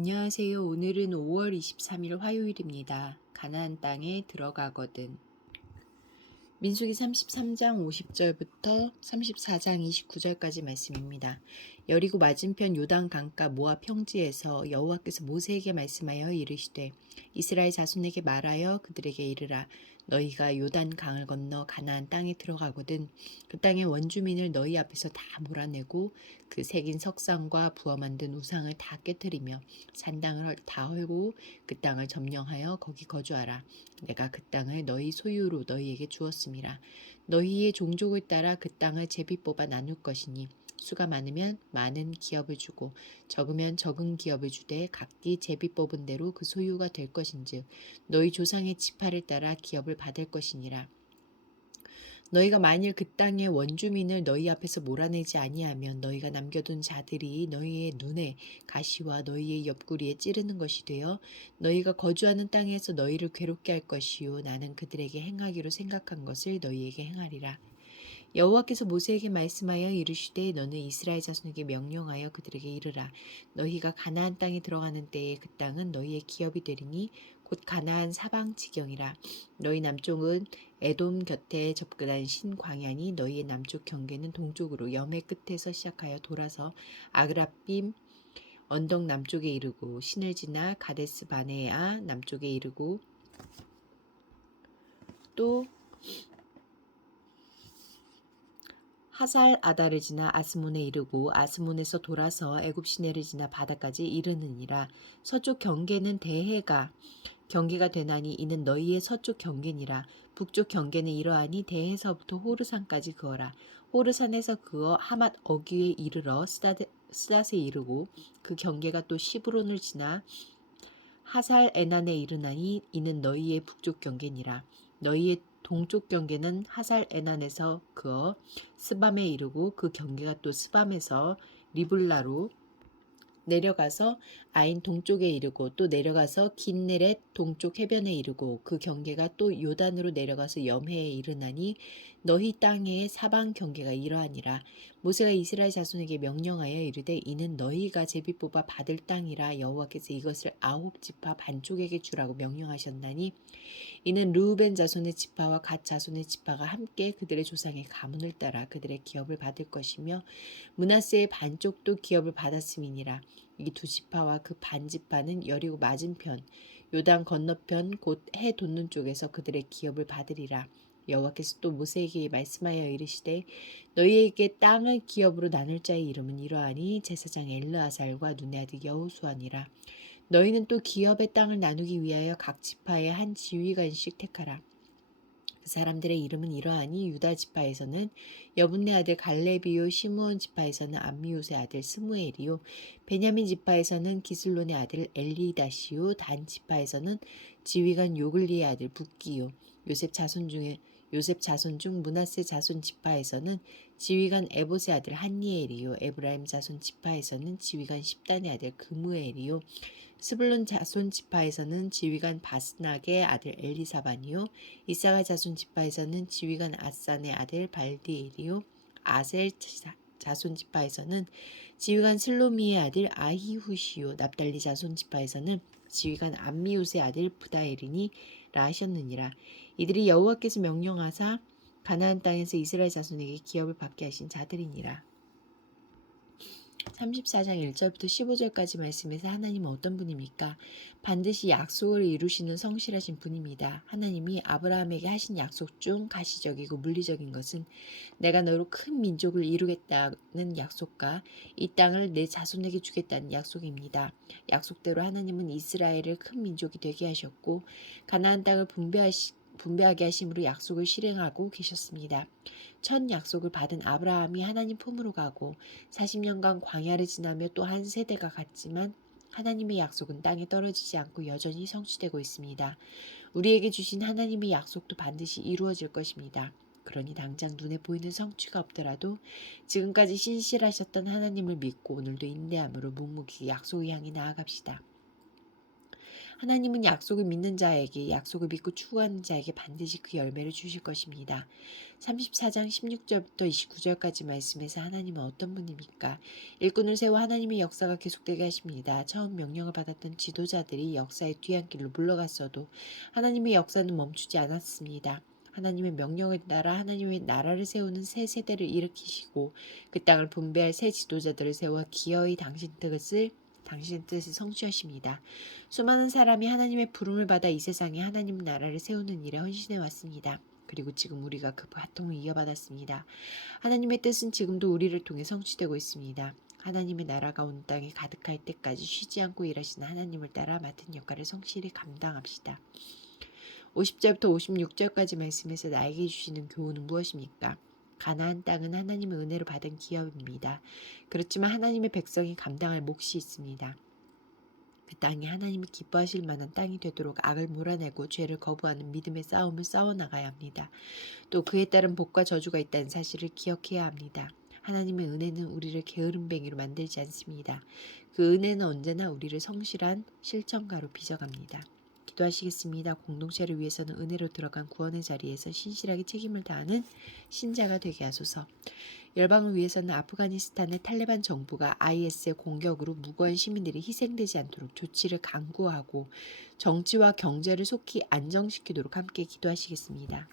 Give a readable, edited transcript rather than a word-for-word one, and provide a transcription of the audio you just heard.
안녕하세요. 오늘은 5월 23일 화요일입니다. 가나안 땅에 들어가거든. 민수기 33장 50절부터 34장 29절까지 말씀입니다. 여리고 맞은편 요단 강가 모압 평지에서 여호와께서 모세에게 말씀하여 이르시되 이스라엘 자손에게 말하여 그들에게 이르라. 너희가 요단 강을 건너 가나안 땅에 들어가거든 그 땅의 원주민을 너희 앞에서 다 몰아내고 그 새긴 석상과 부어 만든 우상을 다 깨뜨리며 산당을 다 헐고 그 땅을 점령하여 거기 거주하라. 내가 그 땅을 너희 소유로 너희에게 주었음이라. 너희의 종족을 따라 그 땅을 제비 뽑아 나눌 것이니 수가 많으면 많은 기업을 주고 적으면 적은 기업을 주되 각기 제비 뽑은 대로 그 소유가 될 것인즉 너희 조상의 지파를 따라 기업을 받을 것이니라. 너희가 만일 그 땅의 원주민을 너희 앞에서 몰아내지 아니하면 너희가 남겨둔 자들이 너희의 눈에 가시와 너희의 옆구리에 찌르는 것이 되어 너희가 거주하는 땅에서 너희를 괴롭게 할 것이요 나는 그들에게 행하기로 생각한 것을 너희에게 행하리라. 여호와께서 모세에게 말씀하여 이르시되 너는 이스라엘 자손에게 명령하여 그들에게 이르라. 너희가 가나안 땅에 들어가는 때에 그 땅은 너희의 기업이 되리니 곧 가나안 사방 지경이라. 너희 남쪽은 에돔 곁에 접근한 신광야니 너희의 남쪽 경계는 동쪽으로 염해 끝에서 시작하여 돌아서 아그라빔 언덕 남쪽에 이르고 신을 지나 가데스 바네아 남쪽에 이르고 또 하살 아다를 지나 아스몬에 이르고 아스몬에서 돌아서 애굽 시내를 지나 바다까지 이르느니라. 서쪽 경계는 대해가 경계가 되나니 이는 너희의 서쪽 경계니라. 북쪽 경계는 이러하니 대해서부터 호르산까지 그어라. 호르산에서 그어 하맛 어귀에 이르러 스닷에 이르고 그 경계가 또 시브론을 지나 하살 에난에 이르나니 이는 너희의 북쪽 경계니라. 너희의 동쪽 경계는 하살 에난에서 그어 스밤에 이르고 그 경계가 또 스밤에서 리블라로 내려가서 아인 동쪽에 이르고 또 내려가서 긴네렛 동쪽 해변에 이르고 그 경계가 또 요단으로 내려가서 염해에 이르나니 너희 땅의 사방 경계가 이러하니라. 모세가 이스라엘 자손에게 명령하여 이르되 이는 너희가 제비 뽑아 받을 땅이라. 여호와께서 이것을 9지파 반쪽에게 주라고 명령하셨나니 이는 르우벤 자손의 지파와 갓 자손의 지파가 함께 그들의 조상의 가문을 따라 그들의 기업을 받을 것이며 므낫세의 반쪽도 기업을 받았음이니라. 이 두 지파와 그 반 지파는 여리고 맞은편 요단 건너편 곧 해 돋는 쪽에서 그들의 기업을 받으리라. 여호와께서 또 모세에게 말씀하여 이르시되 너희에게 땅을 기업으로 나눌 자의 이름은 이러하니 제사장 엘르아살과 눈의 아들 여호수아니라. 너희는 또 기업의 땅을 나누기 위하여 각 지파의 한 지휘관씩 택하라. 그 사람들의 이름은 이러하니 유다 지파에서는 여분네 아들 갈렙이요 시므온 지파에서는 암미옷의 아들 스무엘이요 베냐민 지파에서는 기슬론의 아들 엘리다시요 단 지파에서는 지휘관 요글리의 아들 붓기요 요셉 자손 중 므낫세 자손 지파에서는 지휘관 에봇의 아들 한니엘이요 에브라임 자손 지파에서는 지휘관 십단의 아들 그무엘이요 스불론 자손 지파에서는 지휘관 바스낙의 아들 엘리사반이요 이사갈 자손 지파에서는 지휘관 아산의 아들 발디엘이요 아셀 자손 지파에서는 지휘관 슬로미의 아들 아히후시요 납달리 자손 지파에서는 지휘관 암미웃의 아들 부다엘이니라 하셨느니라. 이들이 여호와께서 명령하사 가나안 땅에서 이스라엘 자손에게 기업을 받게 하신 자들이니라. 34장 1절부터 15절까지 말씀에서 하나님은 어떤 분입니까? 반드시 약속을 이루시는 성실하신 분입니다. 하나님이 아브라함에게 하신 약속 중 가시적이고 물리적인 것은 내가 너로 큰 민족을 이루겠다는 약속과 이 땅을 내 자손에게 주겠다는 약속입니다. 약속대로 하나님은 이스라엘을 큰 민족이 되게 하셨고 가나안 땅을 분배하게 하심으로 약속을 실행하고 계셨습니다. 첫 약속을 받은 아브라함이 하나님 품으로 가고 40년간 광야를 지나며 또 한 세대가 갔지만 하나님의 약속은 땅에 떨어지지 않고 여전히 성취되고 있습니다. 우리에게 주신 하나님의 약속도 반드시 이루어질 것입니다. 그러니 당장 눈에 보이는 성취가 없더라도 지금까지 신실하셨던 하나님을 믿고 오늘도 인내함으로 묵묵히 약속을 향해 나아갑시다. 하나님은 약속을 믿는 자에게, 약속을 믿고 추구하는 자에게 반드시 그 열매를 주실 것입니다. 34장 16절부터 29절까지 말씀에서 하나님은 어떤 분입니까? 일꾼을 세워 하나님의 역사가 계속되게 하십니다. 처음 명령을 받았던 지도자들이 역사의 뒤안길로 물러갔어도 하나님의 역사는 멈추지 않았습니다. 하나님의 명령을 따라 하나님의 나라를 세우는 새 세대를 일으키시고 그 땅을 분배할 새 지도자들을 세워 기어이 당신의 뜻을 성취하십니다. 수많은 사람이 하나님의 부름을 받아 이 세상에 하나님 나라를 세우는 일에 헌신해 왔습니다. 그리고 지금 우리가 그 바통을 이어받았습니다. 하나님의 뜻은 지금도 우리를 통해 성취되고 있습니다. 하나님의 나라가 온 땅에 가득할 때까지 쉬지 않고 일하시는 하나님을 따라 맡은 역할을 성실히 감당합시다. 50절부터 56절까지 말씀에서 나에게 주시는 교훈은 무엇입니까? 가나안 땅은 하나님의 은혜로 받은 기업입니다. 그렇지만 하나님의 백성이 감당할 몫이 있습니다. 그 땅이 하나님이 기뻐하실 만한 땅이 되도록 악을 몰아내고 죄를 거부하는 믿음의 싸움을 싸워나가야 합니다. 또 그에 따른 복과 저주가 있다는 사실을 기억해야 합니다. 하나님의 은혜는 우리를 게으름뱅이로 만들지 않습니다. 그 은혜는 언제나 우리를 성실한 실천가로 빚어갑니다. 기도하시겠습니다. 공동체를 위해서는 은혜로 들어간 구원의 자리에서 신실하게 책임을 다하는 신자가 되게 하소서. 열방을 위해서는 아프가니스탄의 탈레반 정부가 IS의 공격으로 무고한 시민들이 희생되지 않도록 조치를 강구하고 정치와 경제를 속히 안정시키도록 함께 기도하시겠습니다.